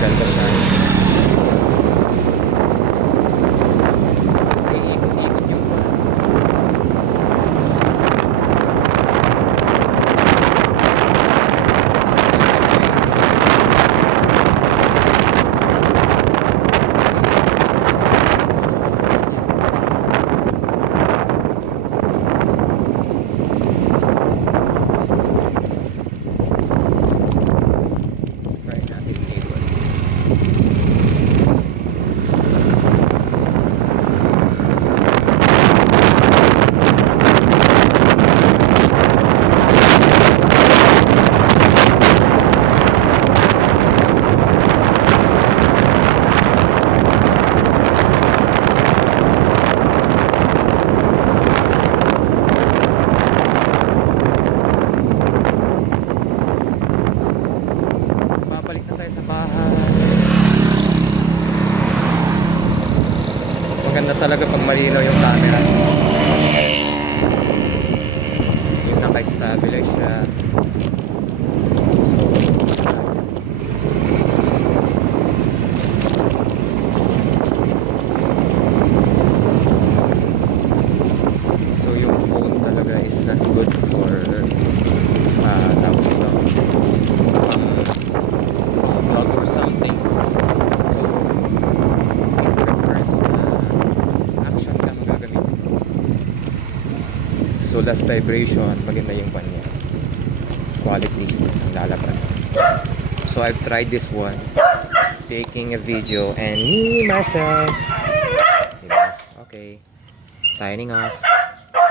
maganda siya. Iikot-ikot yung maganda talaga pag malinaw yung camera. Yung naka-stabilize siya. So yung phone talaga is not good for vlog or something. So last vibration, maganda yung kanya quality ng lalabas. So I've tried this one, taking a video and me myself. Okay, signing off.